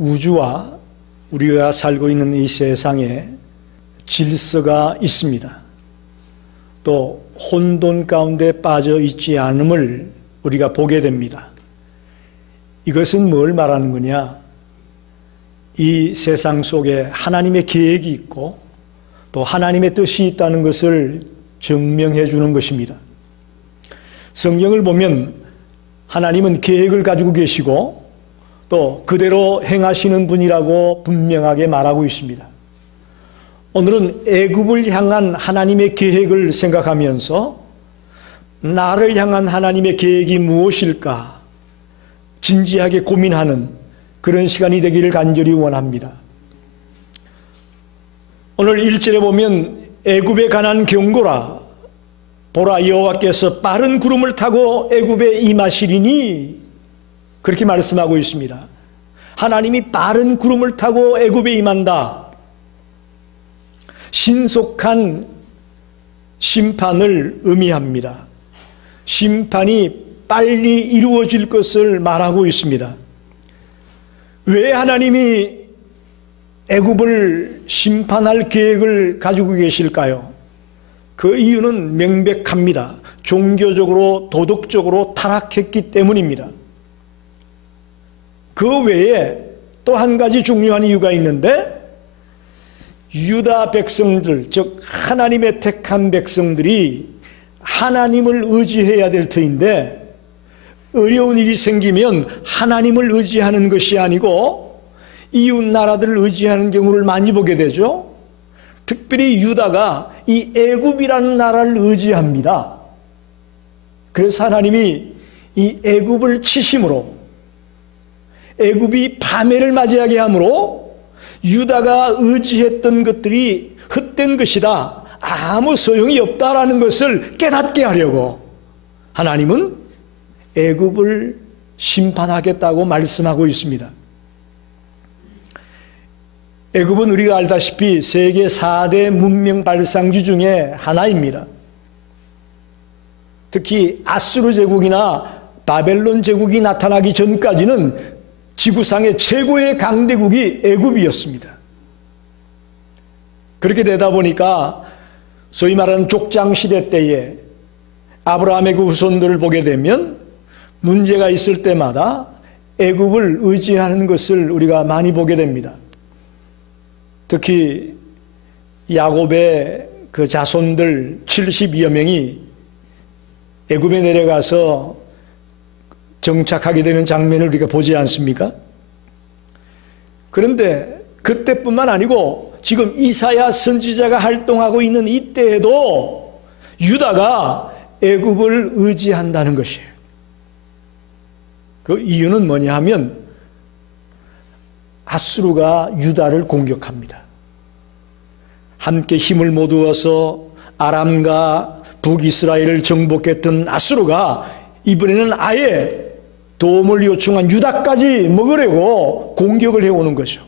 우주와 우리가 살고 있는 이 세상에 질서가 있습니다. 또 혼돈 가운데 빠져 있지 않음을 우리가 보게 됩니다. 이것은 뭘 말하는 거냐? 이 세상 속에 하나님의 계획이 있고 또 하나님의 뜻이 있다는 것을 증명해 주는 것입니다. 성경을 보면 하나님은 계획을 가지고 계시고 또 그대로 행하시는 분이라고 분명하게 말하고 있습니다. 오늘은 애굽을 향한 하나님의 계획을 생각하면서 나를 향한 하나님의 계획이 무엇일까 진지하게 고민하는 그런 시간이 되기를 간절히 원합니다. 오늘 1절에 보면 애굽에 관한 경고라. 보라, 여호와께서 빠른 구름을 타고 애굽에 임하시리니, 그렇게 말씀하고 있습니다. 하나님이 빠른 구름을 타고 애굽에 임한다. 신속한 심판을 의미합니다. 심판이 빨리 이루어질 것을 말하고 있습니다. 왜 하나님이 애굽을 심판할 계획을 가지고 계실까요? 그 이유는 명백합니다. 종교적으로 도덕적으로 타락했기 때문입니다. 그 외에 또 한 가지 중요한 이유가 있는데, 유다 백성들, 즉 하나님의 택한 백성들이 하나님을 의지해야 될 터인데, 어려운 일이 생기면 하나님을 의지하는 것이 아니고 이웃 나라들을 의지하는 경우를 많이 보게 되죠. 특별히 유다가 이 애굽이라는 나라를 의지합니다. 그래서 하나님이 이 애굽을 치심으로, 애굽이 파멸을 맞이하게 함으로 유다가 의지했던 것들이 헛된 것이다, 아무 소용이 없다라는 것을 깨닫게 하려고 하나님은 애굽을 심판하겠다고 말씀하고 있습니다. 애굽은 우리가 알다시피 세계 4대 문명 발상지 중에 하나입니다. 특히 아수르 제국이나 바벨론 제국이 나타나기 전까지는 지구상의 최고의 강대국이 애굽이었습니다. 그렇게 되다 보니까 소위 말하는 족장시대 때에 아브라함의 그 후손들을 보게 되면 문제가 있을 때마다 애굽을 의지하는 것을 우리가 많이 보게 됩니다. 특히 야곱의 그 자손들 72여 명이 애굽에 내려가서 정착하게 되는 장면을 우리가 보지 않습니까? 그런데 그때뿐만 아니고 지금 이사야 선지자가 활동하고 있는 이때에도 유다가 애굽을 의지한다는 것이에요. 그 이유는 뭐냐 하면 아수르가 유다를 공격합니다. 함께 힘을 모두어서 아람과 북이스라엘을 정복했던 아수르가 이번에는 아예 도움을 요청한 유다까지 먹으려고 공격을 해오는 거죠.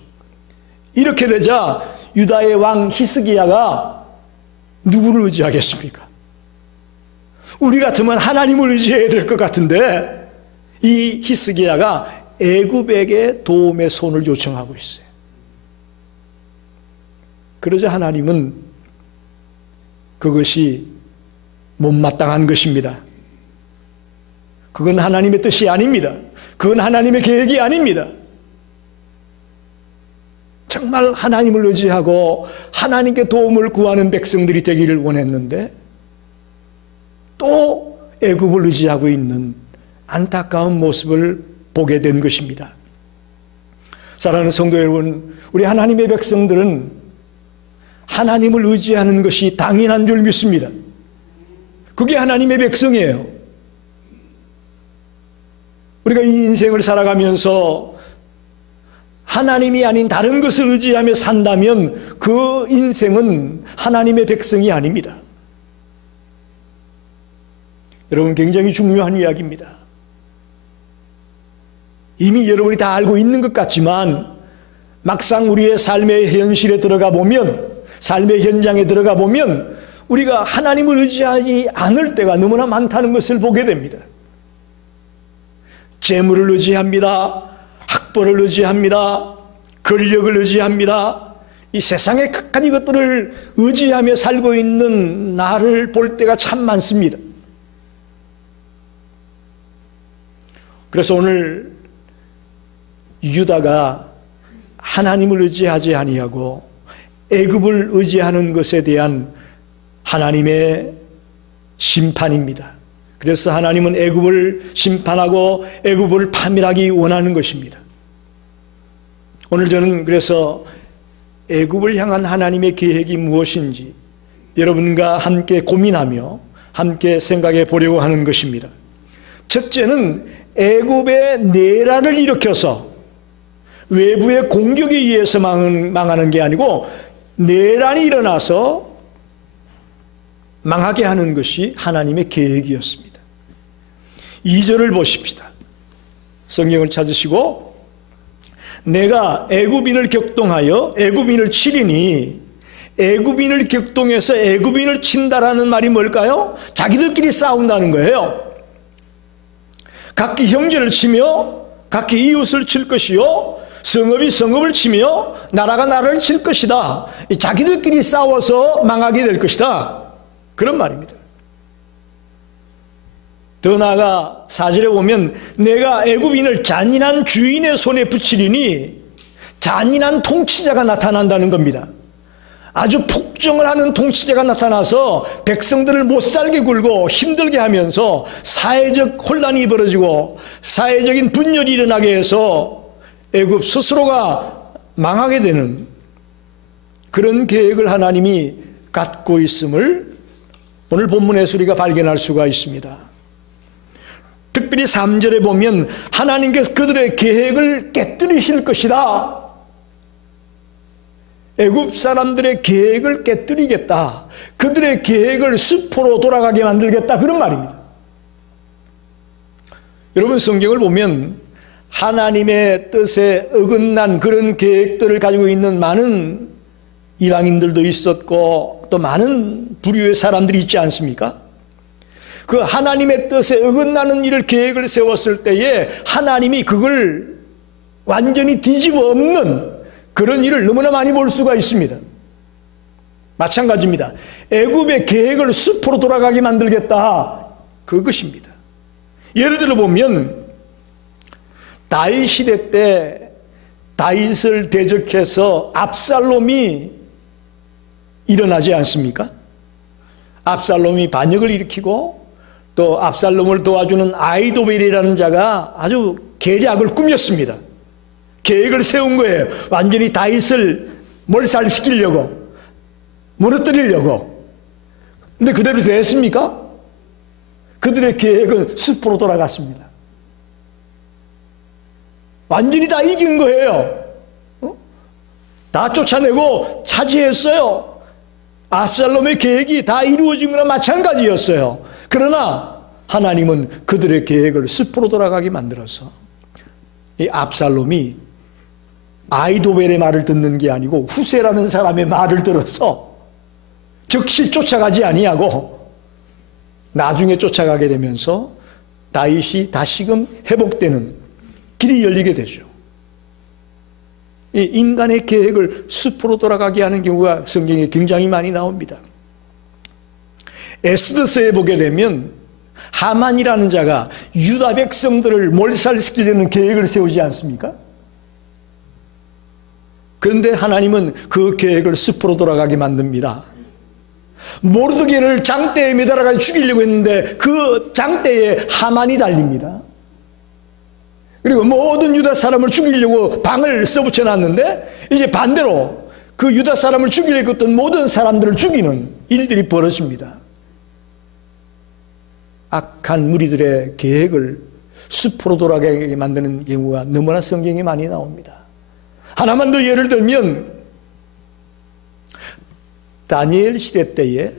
이렇게 되자 유다의 왕 히스기야가 누구를 의지하겠습니까? 우리 같으면 하나님을 의지해야 될 것 같은데 이 히스기야가 애굽에게 도움의 손을 요청하고 있어요. 그러자 하나님은 그것이 못마땅한 것입니다. 그건 하나님의 뜻이 아닙니다. 그건 하나님의 계획이 아닙니다. 정말 하나님을 의지하고 하나님께 도움을 구하는 백성들이 되기를 원했는데 또 애굽을 의지하고 있는 안타까운 모습을 보게 된 것입니다. 사랑하는 성도 여러분, 우리 하나님의 백성들은 하나님을 의지하는 것이 당연한 줄 믿습니다. 그게 하나님의 백성이에요. 우리가 이 인생을 살아가면서 하나님이 아닌 다른 것을 의지하며 산다면 그 인생은 하나님의 백성이 아닙니다. 여러분, 굉장히 중요한 이야기입니다. 이미 여러분이 다 알고 있는 것 같지만 막상 우리의 삶의 현실에 들어가 보면, 삶의 현장에 들어가 보면 우리가 하나님을 의지하지 않을 때가 너무나 많다는 것을 보게 됩니다. 재물을 의지합니다. 학벌을 의지합니다. 권력을 의지합니다. 이 세상의 극한 이것들을 의지하며 살고 있는 나를 볼 때가 참 많습니다. 그래서 오늘 유다가 하나님을 의지하지 아니하고 애굽을 의지하는 것에 대한 하나님의 심판입니다. 그래서 하나님은 애굽을 심판하고 애굽을 파멸하기 원하는 것입니다. 오늘 저는 그래서 애굽을 향한 하나님의 계획이 무엇인지 여러분과 함께 고민하며 함께 생각해 보려고 하는 것입니다. 첫째는 애굽의 내란을 일으켜서 외부의 공격에 의해서 망하는 게 아니고 내란이 일어나서 망하게 하는 것이 하나님의 계획이었습니다. 2절을 보십시다. 성경을 찾으시고 내가 애굽인을 격동하여 애굽인을 치리니 애굽인을 격동해서 애굽인을 친다라는 말이 뭘까요? 자기들끼리 싸운다는 거예요. 각기 형제를 치며 각기 이웃을 칠 것이요 성읍이 성읍을 치며 나라가 나라를 칠 것이다. 자기들끼리 싸워서 망하게 될 것이다. 그런 말입니다. 더 나아가 4절에 보면 내가 애굽인을 잔인한 주인의 손에 붙이리니 잔인한 통치자가 나타난다는 겁니다. 아주 폭정을 하는 통치자가 나타나서 백성들을 못살게 굴고 힘들게 하면서 사회적 혼란이 벌어지고 사회적인 분열이 일어나게 해서 애굽 스스로가 망하게 되는 그런 계획을 하나님이 갖고 있음을 오늘 본문에서 우리가 발견할 수가 있습니다. 특별히 3절에 보면 하나님께서 그들의 계획을 깨뜨리실 것이다. 애굽 사람들의 계획을 깨뜨리겠다. 그들의 계획을 수포로 돌아가게 만들겠다. 그런 말입니다. 여러분 성경을 보면 하나님의 뜻에 어긋난 그런 계획들을 가지고 있는 많은 이방인들도 있었고 또 많은 부류의 사람들이 있지 않습니까? 그 하나님의 뜻에 어긋나는 일을 계획을 세웠을 때에 하나님이 그걸 완전히 뒤집어 엎는 그런 일을 너무나 많이 볼 수가 있습니다. 마찬가지입니다. 애굽의 계획을 수포로 돌아가게 만들겠다. 그것입니다. 예를 들어 보면 다윗 시대 때 다윗을 대적해서 압살롬이 일어나지 않습니까? 압살롬이 반역을 일으키고 또 압살롬을 도와주는 아히도벨이라는 자가 아주 계략을 꾸몄습니다. 계획을 세운 거예요. 완전히 다윗을 몰살시키려고, 무너뜨리려고. 근데 그대로 됐습니까? 그들의 계획은 숲으로 돌아갔습니다. 완전히 다 이긴 거예요. 다 쫓아내고 차지했어요. 압살롬의 계획이 다 이루어진 거나 마찬가지였어요. 그러나 하나님은 그들의 계획을 숲으로 돌아가게 만들어서 이 압살롬이 아히도벨의 말을 듣는 게 아니고 후세라는 사람의 말을 들어서 즉시 쫓아가지 아니하고 나중에 쫓아가게 되면서 다윗이 다시금 회복되는 길이 열리게 되죠. 이 인간의 계획을 숲으로 돌아가게 하는 경우가 성경에 굉장히 많이 나옵니다. 에스더서에 보게 되면 하만이라는 자가 유다 백성들을 몰살시키려는 계획을 세우지 않습니까? 그런데 하나님은 그 계획을 숲으로 돌아가게 만듭니다. 모르드게를 장대에 매달아서 죽이려고 했는데 그 장대에 하만이 달립니다. 그리고 모든 유다 사람을 죽이려고 방을 써붙여 놨는데 이제 반대로 그 유다 사람을 죽이려고 했던 모든 사람들을 죽이는 일들이 벌어집니다. 악한 무리들의 계획을 숲으로 돌아가게 만드는 경우가 너무나 성경에 많이 나옵니다. 하나만 더 예를 들면 다니엘 시대 때에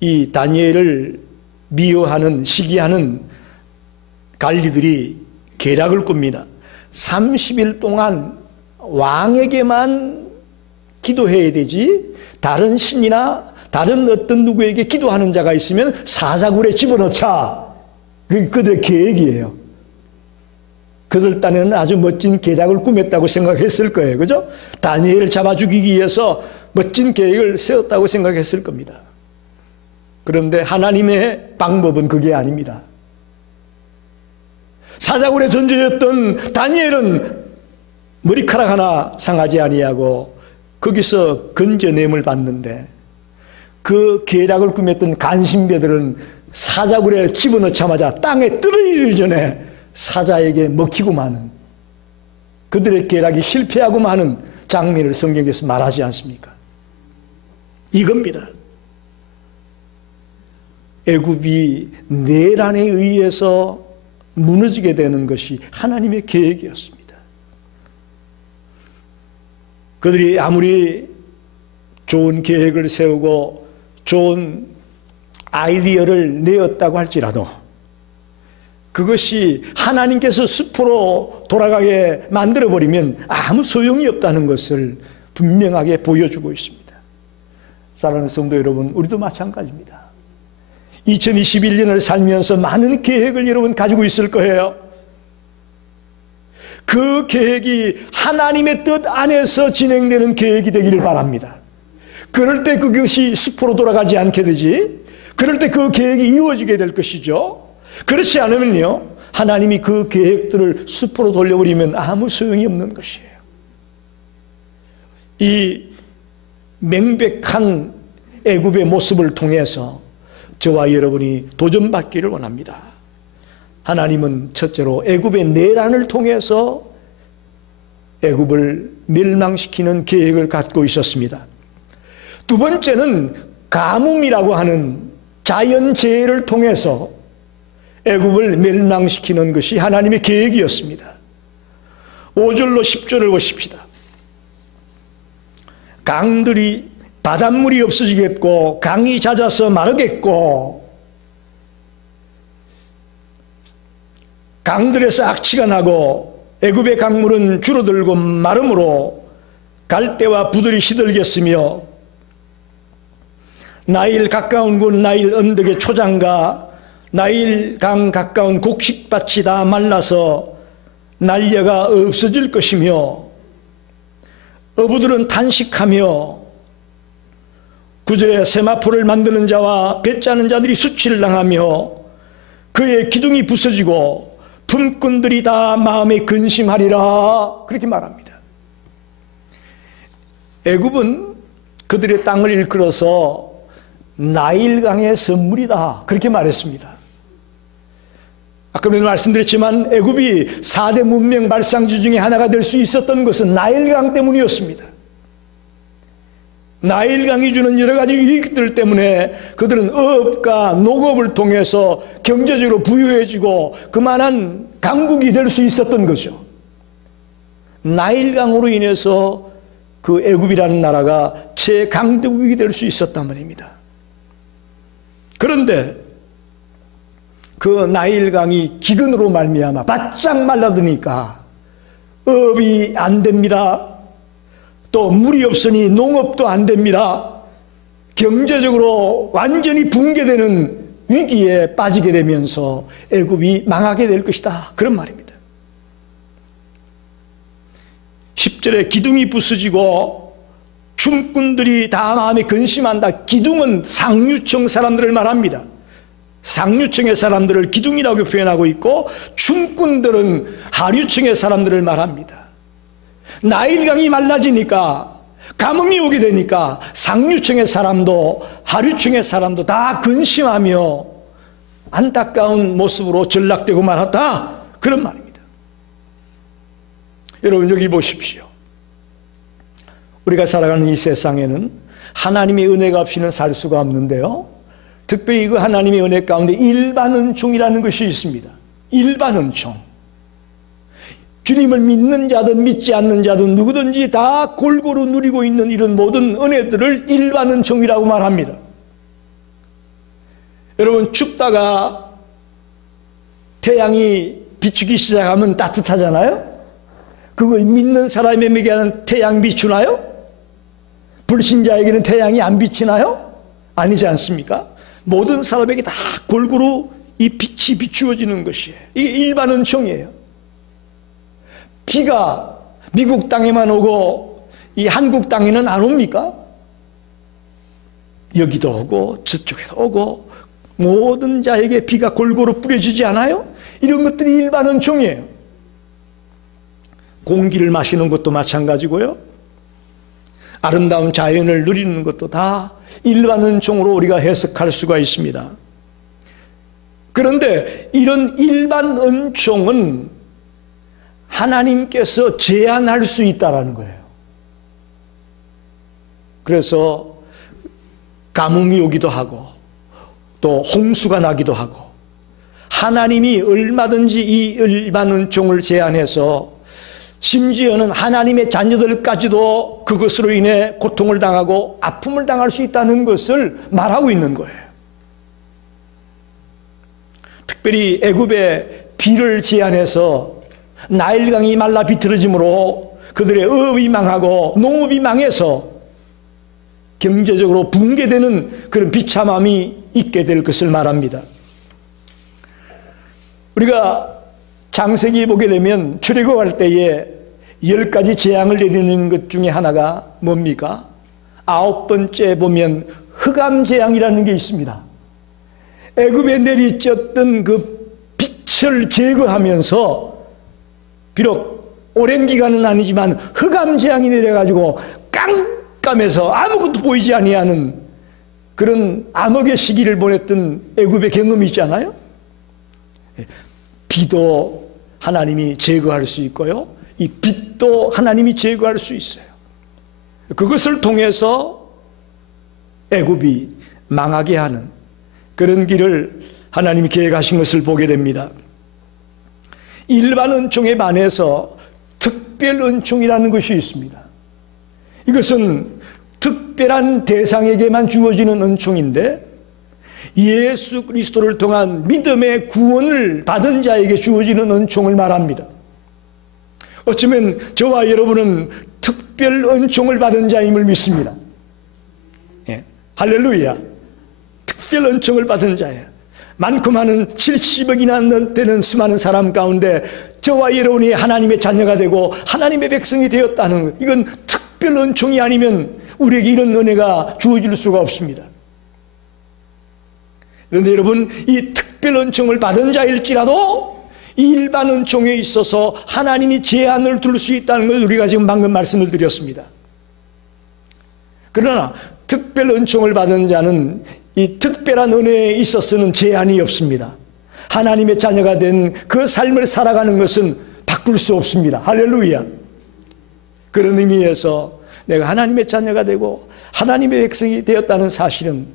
이 다니엘을 미워하는 시기하는 관리들이 계략을 꿉니다. 30일 동안 왕에게만 기도해야 되지 다른 신이나 다른 어떤 누구에게 기도하는 자가 있으면 사자굴에 집어넣자. 그게 그들의 계획이에요. 그들 딴에는 아주 멋진 계략을 꾸몄다고 생각했을 거예요. 그죠? 다니엘을 잡아 죽이기 위해서 멋진 계획을 세웠다고 생각했을 겁니다. 그런데 하나님의 방법은 그게 아닙니다. 사자굴에 던져졌던 다니엘은 머리카락 하나 상하지 아니하고 거기서 건져냄을 받는데, 그 계략을 꾸몄던 간신배들은 사자굴에 집어넣자마자 땅에 떨어지기 전에 사자에게 먹히고 마는, 그들의 계략이 실패하고 마는 장면을 성경에서 말하지 않습니까? 이겁니다. 애굽이 내란에 의해서 무너지게 되는 것이 하나님의 계획이었습니다. 그들이 아무리 좋은 계획을 세우고 좋은 아이디어를 내었다고 할지라도 그것이 하나님께서 수포로 돌아가게 만들어버리면 아무 소용이 없다는 것을 분명하게 보여주고 있습니다. 사랑하는 성도 여러분, 우리도 마찬가지입니다. 2021년을 살면서 많은 계획을 여러분 가지고 있을 거예요. 그 계획이 하나님의 뜻 안에서 진행되는 계획이 되기를 바랍니다. 그럴 때 그것이 수포로 돌아가지 않게 되지, 그럴 때 그 계획이 이루어지게 될 것이죠. 그렇지 않으면요, 하나님이 그 계획들을 수포로 돌려버리면 아무 소용이 없는 것이에요. 이 명백한 애굽의 모습을 통해서 저와 여러분이 도전받기를 원합니다. 하나님은 첫째로 애굽의 내란을 통해서 애굽을 멸망시키는 계획을 갖고 있었습니다. 두 번째는 가뭄이라고 하는 자연재해를 통해서 애굽을 멸망시키는 것이 하나님의 계획이었습니다. 5절로 10절을 보십시다. 강들이, 바닷물이 없어지겠고 강이 잦아서 마르겠고 강들에서 악취가 나고 애굽의 강물은 줄어들고 마름으로 갈대와 부들이 시들겠으며 나일 가까운 곳 나일 언덕의 초장과 나일 강 가까운 곡식밭이 다 말라서 날려가 없어질 것이며 어부들은 탄식하며 9절에 세마포를 만드는 자와 배 짜는 자들이 수치를 당하며 그의 기둥이 부서지고 품꾼들이 다 마음에 근심하리라, 그렇게 말합니다. 애굽은 그들의 땅을 일컬어서 나일강의 선물이다, 그렇게 말했습니다. 아까 전에 말씀드렸지만 애굽이 4대 문명 발상지 중에 하나가 될 수 있었던 것은 나일강 때문이었습니다. 나일강이 주는 여러 가지 이익들 때문에 그들은 어업과 농업을 통해서 경제적으로 부유해지고 그만한 강국이 될 수 있었던 거죠. 나일강으로 인해서 그 애굽이라는 나라가 최강대국이 될 수 있었단 말입니다. 그런데 그 나일강이 기근으로 말미암아 바짝 말라드니까 어업이 안 됩니다. 또 물이 없으니 농업도 안 됩니다. 경제적으로 완전히 붕괴되는 위기에 빠지게 되면서 애굽이 망하게 될 것이다, 그런 말입니다. 10절에 기둥이 부서지고 춤꾼들이 다 마음에 근심한다. 기둥은 상류층 사람들을 말합니다. 상류층의 사람들을 기둥이라고 표현하고 있고 춤꾼들은 하류층의 사람들을 말합니다. 나일강이 말라지니까, 가뭄이 오게 되니까 상류층의 사람도 하류층의 사람도 다 근심하며 안타까운 모습으로 전락되고 말았다, 그런 말입니다. 여러분 여기 보십시오. 우리가 살아가는 이 세상에는 하나님의 은혜가 없이는 살 수가 없는데요, 특별히 그 하나님의 은혜 가운데 일반 은총이라는 것이 있습니다. 일반 은총. 주님을 믿는 자든 믿지 않는 자든 누구든지 다 골고루 누리고 있는 이런 모든 은혜들을 일반 은총이라고 말합니다. 여러분 춥다가 태양이 비추기 시작하면 따뜻하잖아요. 그거 믿는 사람에게 하는 태양 비추나요? 불신자에게는 태양이 안 비치나요? 아니지 않습니까? 모든 사람에게 다 골고루 이 빛이 비추어지는 것이에요. 이게 일반 은총이에요. 비가 미국 땅에만 오고 이 한국 땅에는 안 옵니까? 여기도 오고 저쪽에도 오고 모든 자에게 비가 골고루 뿌려지지 않아요? 이런 것들이 일반 은총이에요. 공기를 마시는 것도 마찬가지고요. 아름다운 자연을 누리는 것도 다 일반 은총으로 우리가 해석할 수가 있습니다. 그런데 이런 일반 은총은 하나님께서 제한할 수 있다는 거예요. 그래서 가뭄이 오기도 하고 또 홍수가 나기도 하고 하나님이 얼마든지 이 일반 은총을 제한해서 심지어는 하나님의 자녀들까지도 그것으로 인해 고통을 당하고 아픔을 당할 수 있다는 것을 말하고 있는 거예요. 특별히 애굽의 비를 제한해서 나일강이 말라 비틀어짐으로 그들의 어업이 망하고 농업이 망해서 경제적으로 붕괴되는 그런 비참함이 있게 될 것을 말합니다. 우리가 창세기에 보게 되면 출애굽할 때에 10가지 재앙을 내리는 것 중에 하나가 뭡니까? 9번째 보면 흑암재앙이라는 게 있습니다. 애굽에 내리쬐었던 그 빛을 제거하면서 비록 오랜 기간은 아니지만 흑암재앙이 내려가지고 깜깜해서 아무것도 보이지 아니하는 그런 암흑의 시기를 보냈던 애굽의 경험이 있잖아요. 비도 하나님이 제거할 수 있고요, 이 빛도 하나님이 제거할 수 있어요. 그것을 통해서 애굽이 망하게 하는 그런 길을 하나님이 계획하신 것을 보게 됩니다. 일반 은총에 반해서 특별 은총이라는 것이 있습니다. 이것은 특별한 대상에게만 주어지는 은총인데 예수 그리스도를 통한 믿음의 구원을 받은 자에게 주어지는 은총을 말합니다. 어쩌면 저와 여러분은 특별 은총을 받은 자임을 믿습니다. 예, 할렐루야. 특별 은총을 받은 자예요. 많고 많은 70억이나 되는 수많은 사람 가운데 저와 여러분이 하나님의 자녀가 되고 하나님의 백성이 되었다는 것, 이건 특별 은총이 아니면 우리에게 이런 은혜가 주어질 수가 없습니다. 그런데 여러분, 이 특별 은총을 받은 자일지라도 이 일반 은총에 있어서 하나님이 제한을 둘 수 있다는 걸 우리가 지금 방금 말씀을 드렸습니다. 그러나 특별 은총을 받은 자는 이 특별한 은혜에 있어서는 제한이 없습니다. 하나님의 자녀가 된 그 삶을 살아가는 것은 바꿀 수 없습니다. 할렐루야. 그런 의미에서 내가 하나님의 자녀가 되고 하나님의 백성이 되었다는 사실은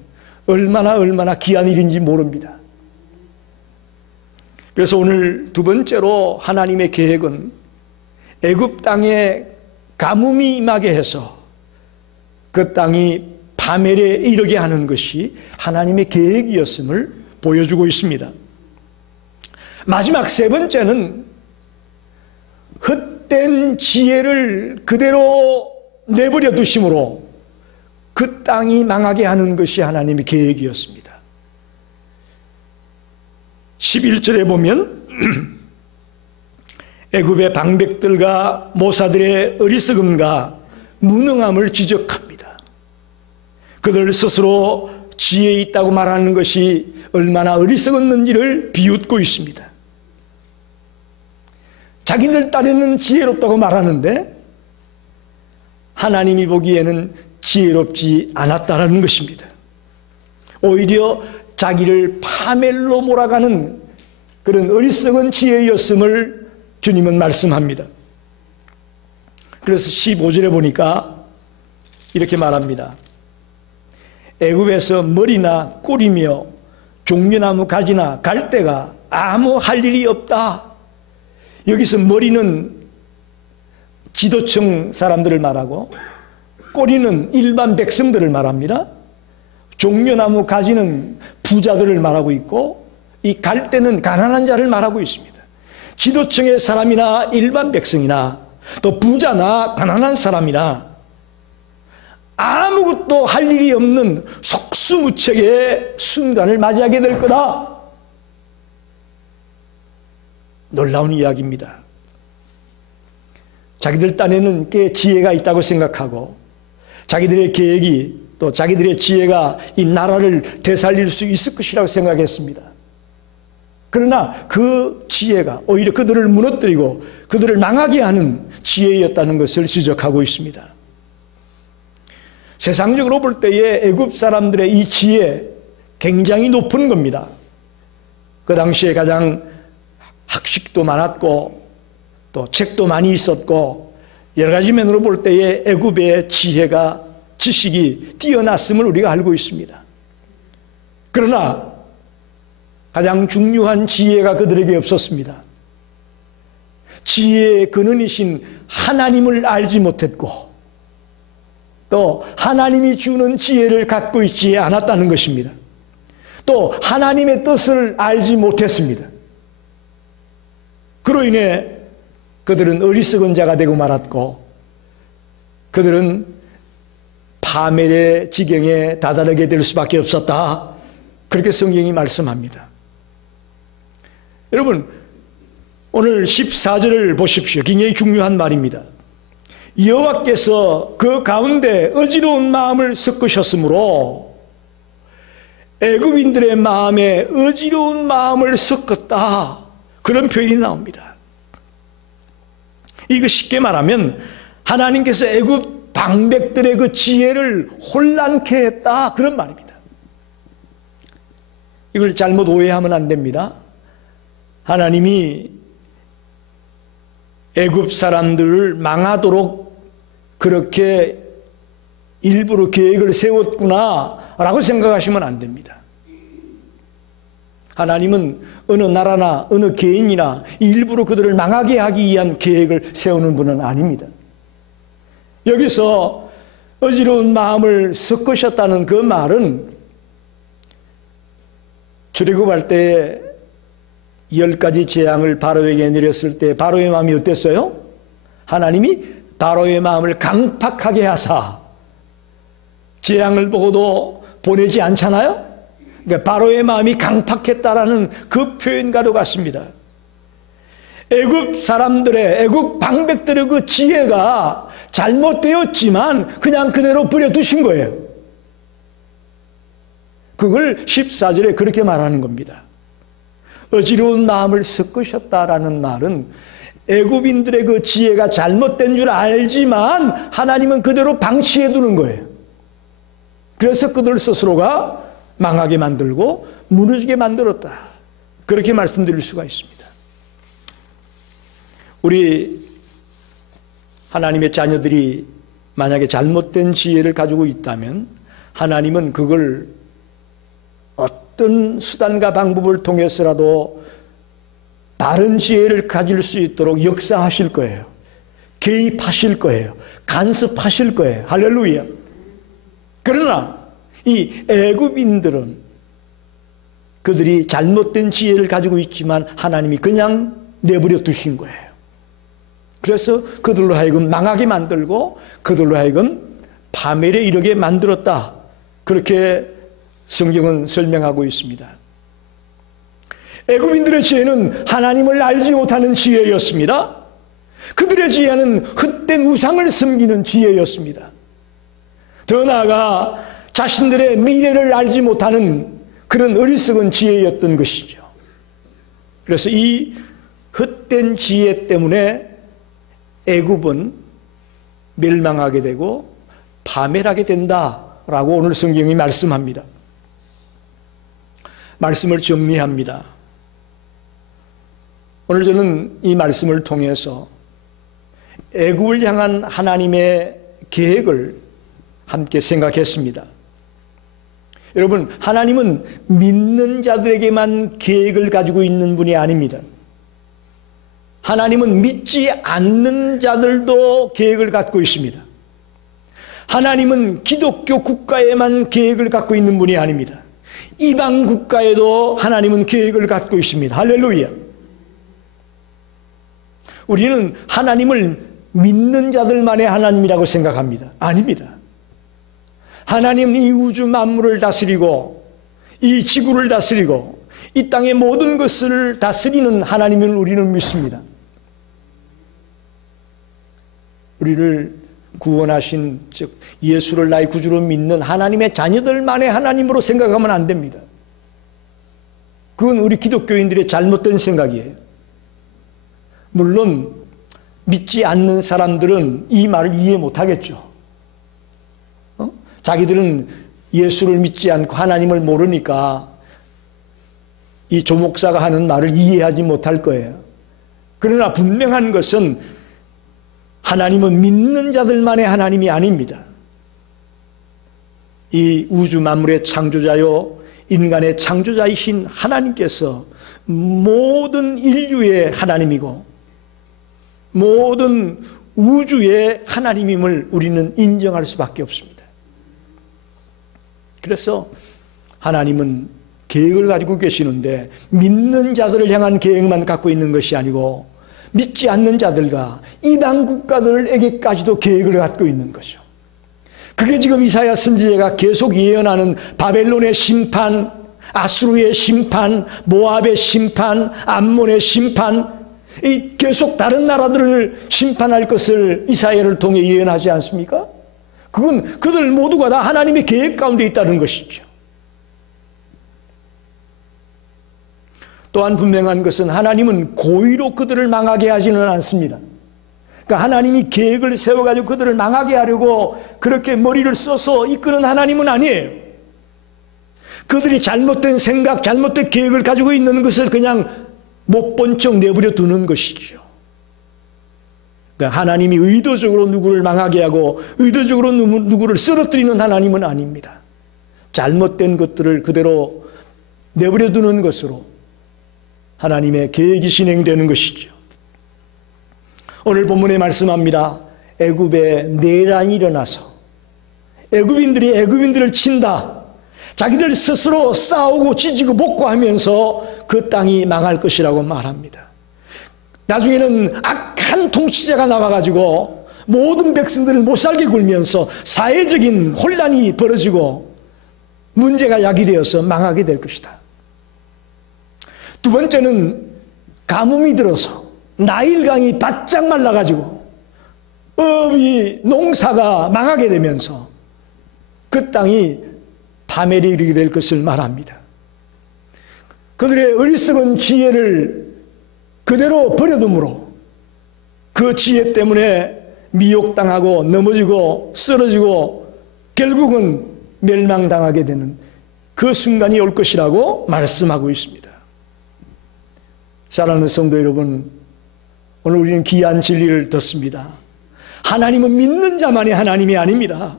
얼마나 귀한 일인지 모릅니다. 그래서 오늘 두 번째로 하나님의 계획은 애굽 땅에 가뭄이 임하게 해서 그 땅이 파멸에 이르게 하는 것이 하나님의 계획이었음을 보여주고 있습니다. 마지막 세 번째는 헛된 지혜를 그대로 내버려 두심으로 그 땅이 망하게 하는 것이 하나님의 계획이었습니다. 11절에 보면 애굽의 방백들과 모사들의 어리석음과 무능함을 지적합니다. 그들 스스로 지혜 있다고 말하는 것이 얼마나 어리석었는지를 비웃고 있습니다. 자기들 딴에는 지혜롭다고 말하는데 하나님이 보기에는 지혜롭지 않았다는 것입니다. 오히려 자기를 파멸로 몰아가는 그런 어리석은 지혜였음을 주님은 말씀합니다. 그래서 15절에 보니까 이렇게 말합니다. 애굽에서 머리나 꿀이며 종려나무 가지나 갈대가 아무 할 일이 없다. 여기서 머리는 지도층 사람들을 말하고 꼬리는 일반 백성들을 말합니다. 종려나무 가지는 부자들을 말하고 있고 이 갈대는 가난한 자를 말하고 있습니다. 지도층의 사람이나 일반 백성이나 또 부자나 가난한 사람이나 아무것도 할 일이 없는 속수무책의 순간을 맞이하게 될 거다. 놀라운 이야기입니다. 자기들 딴에는 꽤 지혜가 있다고 생각하고 자기들의 계획이 또 자기들의 지혜가 이 나라를 되살릴 수 있을 것이라고 생각했습니다. 그러나 그 지혜가 오히려 그들을 무너뜨리고 그들을 망하게 하는 지혜였다는 것을 지적하고 있습니다. 세상적으로 볼 때에 애굽 사람들의 이 지혜 굉장히 높은 겁니다. 그 당시에 가장 학식도 많았고 또 책도 많이 있었고 여러 가지 면으로 볼 때에 애굽의 지혜가 지식이 뛰어났음을 우리가 알고 있습니다. 그러나 가장 중요한 지혜가 그들에게 없었습니다. 지혜의 근원이신 하나님을 알지 못했고 또 하나님이 주는 지혜를 갖고 있지 않았다는 것입니다. 또 하나님의 뜻을 알지 못했습니다. 그로 인해 그들은 어리석은 자가 되고 말았고 그들은 파멸의 지경에 다다르게 될 수밖에 없었다. 그렇게 성경이 말씀합니다. 여러분, 오늘 14절을 보십시오. 굉장히 중요한 말입니다. 여호와께서 그 가운데 어지러운 마음을 섞으셨으므로 애굽인들의 마음에 어지러운 마음을 섞었다. 그런 표현이 나옵니다. 이거 쉽게 말하면 하나님께서 애굽 방백들의 그 지혜를 혼란케 했다. 그런 말입니다. 이걸 잘못 오해하면 안 됩니다. 하나님이 애굽 사람들을 망하도록 그렇게 일부러 계획을 세웠구나 라고 생각하시면 안 됩니다. 하나님은 어느 나라나 어느 개인이나 일부러 그들을 망하게 하기 위한 계획을 세우는 분은 아닙니다. 여기서 어지러운 마음을 섞으셨다는 그 말은 출애굽할 때 10가지 재앙을 바로에게 내렸을 때 바로의 마음이 어땠어요? 하나님이 바로의 마음을 강팍하게 하사 재앙을 보고도 보내지 않잖아요? 그러니까 바로의 마음이 강팍했다라는 그 표현과도 같습니다. 애굽 사람들의 애굽 방백들의 그 지혜가 잘못되었지만 그냥 그대로 버려두신 거예요. 그걸 14절에 그렇게 말하는 겁니다. 어지러운 마음을 섞으셨다라는 말은 애굽인들의 그 지혜가 잘못된 줄 알지만 하나님은 그대로 방치해 두는 거예요. 그래서 그들 스스로가 망하게 만들고 무너지게 만들었다. 그렇게 말씀드릴 수가 있습니다. 우리 하나님의 자녀들이 만약에 잘못된 지혜를 가지고 있다면 하나님은 그걸 어떤 수단과 방법을 통해서라도 바른 지혜를 가질 수 있도록 역사하실 거예요. 개입하실 거예요. 간섭하실 거예요. 할렐루야. 그러나 이 애굽인들은 그들이 잘못된 지혜를 가지고 있지만 하나님이 그냥 내버려 두신 거예요. 그래서 그들로 하여금 망하게 만들고 그들로 하여금 파멸에 이르게 만들었다. 그렇게 성경은 설명하고 있습니다. 애굽인들의 지혜는 하나님을 알지 못하는 지혜였습니다. 그들의 지혜는 헛된 우상을 섬기는 지혜였습니다. 더 나아가 자신들의 미래를 알지 못하는 그런 어리석은 지혜였던 것이죠. 그래서 이 헛된 지혜 때문에 애굽은 멸망하게 되고 파멸하게 된다라고 오늘 성경이 말씀합니다. 말씀을 정리합니다. 오늘 저는 이 말씀을 통해서 애굽을 향한 하나님의 계획을 함께 생각했습니다. 여러분, 하나님은 믿는 자들에게만 계획을 가지고 있는 분이 아닙니다. 하나님은 믿지 않는 자들도 계획을 갖고 있습니다. 하나님은 기독교 국가에만 계획을 갖고 있는 분이 아닙니다. 이방 국가에도 하나님은 계획을 갖고 있습니다. 할렐루야. 우리는 하나님을 믿는 자들만의 하나님이라고 생각합니다. 아닙니다. 하나님은 이 우주 만물을 다스리고 이 지구를 다스리고 이 땅의 모든 것을 다스리는 하나님을 우리는 믿습니다. 우리를 구원하신, 즉 예수를 나의 구주로 믿는 하나님의 자녀들만의 하나님으로 생각하면 안 됩니다. 그건 우리 기독교인들의 잘못된 생각이에요. 물론 믿지 않는 사람들은 이 말을 이해 못하겠죠. 자기들은 예수를 믿지 않고 하나님을 모르니까 이 조목사가 하는 말을 이해하지 못할 거예요. 그러나 분명한 것은 하나님은 믿는 자들만의 하나님이 아닙니다. 이 우주 만물의 창조자요 인간의 창조자이신 하나님께서 모든 인류의 하나님이고 모든 우주의 하나님임을 우리는 인정할 수밖에 없습니다. 그래서 하나님은 계획을 가지고 계시는데 믿는 자들을 향한 계획만 갖고 있는 것이 아니고 믿지 않는 자들과 이방 국가들에게까지도 계획을 갖고 있는 거죠. 그게 지금 이사야 선지자가 계속 예언하는 바벨론의 심판, 아수르의 심판, 모압의 심판, 암몬의 심판, 이 계속 다른 나라들을 심판할 것을 이사야를 통해 예언하지 않습니까? 그건 그들 모두가 다 하나님의 계획 가운데 있다는 것이죠. 또한 분명한 것은 하나님은 고의로 그들을 망하게 하지는 않습니다. 그러니까 하나님이 계획을 세워가지고 그들을 망하게 하려고 그렇게 머리를 써서 이끄는 하나님은 아니에요. 그들이 잘못된 생각, 잘못된 계획을 가지고 있는 것을 그냥 못 본 척 내버려 두는 것이죠. 그러니까 하나님이 의도적으로 누구를 망하게 하고 의도적으로 누구를 쓰러뜨리는 하나님은 아닙니다. 잘못된 것들을 그대로 내버려 두는 것으로 하나님의 계획이 진행되는 것이죠. 오늘 본문에 말씀합니다. 애굽에 내란이 일어나서 애굽인들이 애굽인들을 친다. 자기들 스스로 싸우고 찢고 복구하면서 그 땅이 망할 것이라고 말합니다. 나중에는 악한 통치자가 나와가지고 모든 백성들을 못살게 굴면서 사회적인 혼란이 벌어지고 문제가 야기되어서 망하게 될 것이다. 두 번째는 가뭄이 들어서 나일강이 바짝 말라가지고 이 농사가 망하게 되면서 그 땅이 파멸에 이르게 될 것을 말합니다. 그들의 어리석은 지혜를 그대로 버려둠으로 그 지혜 때문에 미혹당하고 넘어지고 쓰러지고 결국은 멸망당하게 되는 그 순간이 올 것이라고 말씀하고 있습니다. 사랑하는 성도 여러분, 오늘 우리는 귀한 진리를 듣습니다. 하나님은 믿는 자만이 하나님이 아닙니다.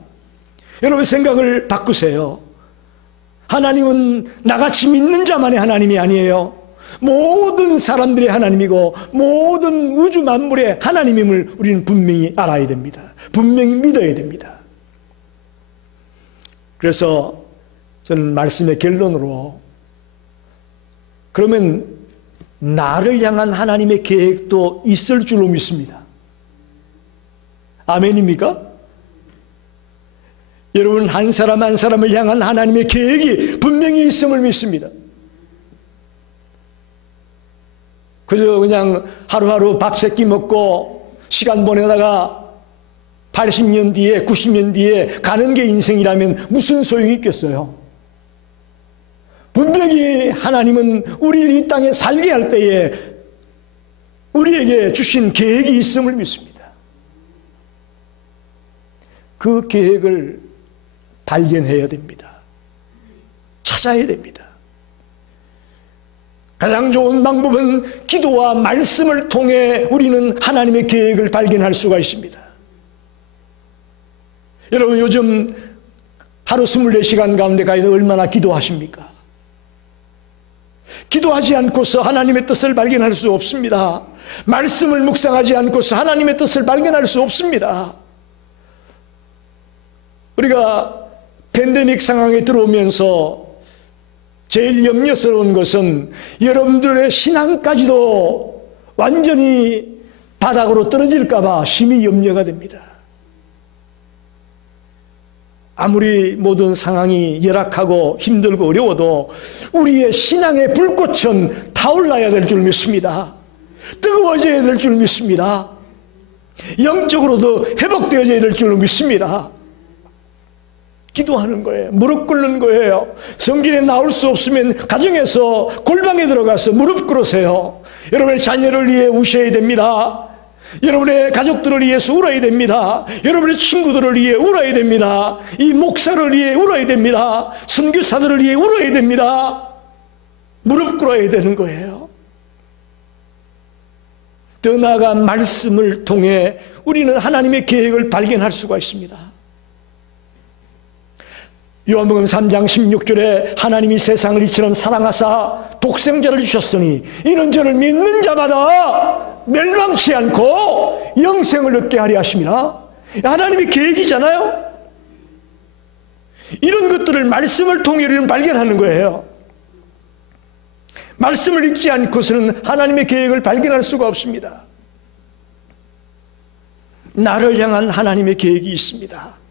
여러분 생각을 바꾸세요. 하나님은 나같이 믿는 자만의 하나님이 아니에요. 모든 사람들의 하나님이고 모든 우주 만물의 하나님임을 우리는 분명히 알아야 됩니다. 분명히 믿어야 됩니다. 그래서 저는 말씀의 결론으로 그러면 나를 향한 하나님의 계획도 있을 줄로 믿습니다. 아멘입니까? 여러분 한 사람 한 사람을 향한 하나님의 계획이 분명히 있음을 믿습니다. 그저 그냥 하루하루 밥 세 끼 먹고 시간 보내다가 80년 뒤에 90년 뒤에 가는 게 인생이라면 무슨 소용이 있겠어요? 분명히 하나님은 우리를 이 땅에 살게 할 때에 우리에게 주신 계획이 있음을 믿습니다. 그 계획을 발견해야 됩니다. 찾아야 됩니다. 가장 좋은 방법은 기도와 말씀을 통해 우리는 하나님의 계획을 발견할 수가 있습니다. 여러분 요즘 하루 24시간 가운데 가야 얼마나 기도하십니까? 기도하지 않고서 하나님의 뜻을 발견할 수 없습니다. 말씀을 묵상하지 않고서 하나님의 뜻을 발견할 수 없습니다. 우리가 팬데믹 상황에 들어오면서 제일 염려스러운 것은 여러분들의 신앙까지도 완전히 바닥으로 떨어질까 봐 심히 염려가 됩니다. 아무리 모든 상황이 열악하고 힘들고 어려워도 우리의 신앙의 불꽃은 타올라야 될 줄 믿습니다. 뜨거워져야 될 줄 믿습니다. 영적으로도 회복되어져야 될 줄로 믿습니다. 기도하는 거예요. 무릎 꿇는 거예요. 성전에 나올 수 없으면 가정에서 골방에 들어가서 무릎 꿇으세요. 여러분의 자녀를 위해 우셔야 됩니다. 여러분의 가족들을 위해서 울어야 됩니다. 여러분의 친구들을 위해 울어야 됩니다. 이 목사를 위해 울어야 됩니다. 선교사들을 위해 울어야 됩니다. 무릎 꿇어야 되는 거예요. 더 나아가 말씀을 통해 우리는 하나님의 계획을 발견할 수가 있습니다. 요한복음 3장 16절에 하나님이 세상을 이처럼 사랑하사 독생자를 주셨으니 이는 저를 믿는 자마다 멸망치 않고 영생을 얻게 하려 하심이라. 하나님의 계획이잖아요. 이런 것들을 말씀을 통해 우리는 발견하는 거예요. 말씀을 읽지 않고서는 하나님의 계획을 발견할 수가 없습니다. 나를 향한 하나님의 계획이 있습니다.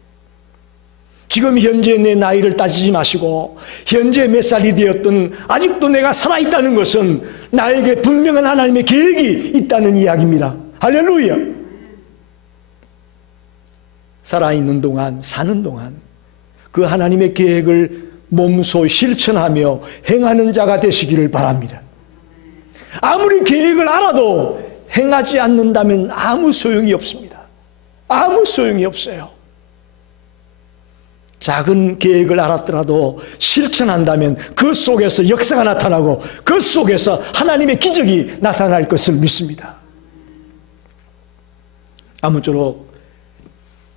지금 현재 내 나이를 따지지 마시고 현재 몇 살이 되었든 아직도 내가 살아있다는 것은 나에게 분명한 하나님의 계획이 있다는 이야기입니다. 할렐루야. 살아있는 동안, 사는 동안 그 하나님의 계획을 몸소 실천하며 행하는 자가 되시기를 바랍니다. 아무리 계획을 알아도 행하지 않는다면 아무 소용이 없습니다. 아무 소용이 없어요. 작은 계획을 알았더라도 실천한다면 그 속에서 역사가 나타나고 그 속에서 하나님의 기적이 나타날 것을 믿습니다. 아무쪼록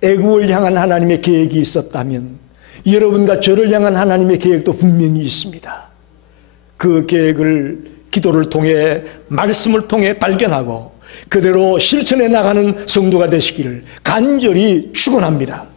애국을 향한 하나님의 계획이 있었다면 여러분과 저를 향한 하나님의 계획도 분명히 있습니다. 그 계획을 기도를 통해 말씀을 통해 발견하고 그대로 실천해 나가는 성도가 되시기를 간절히 축원합니다.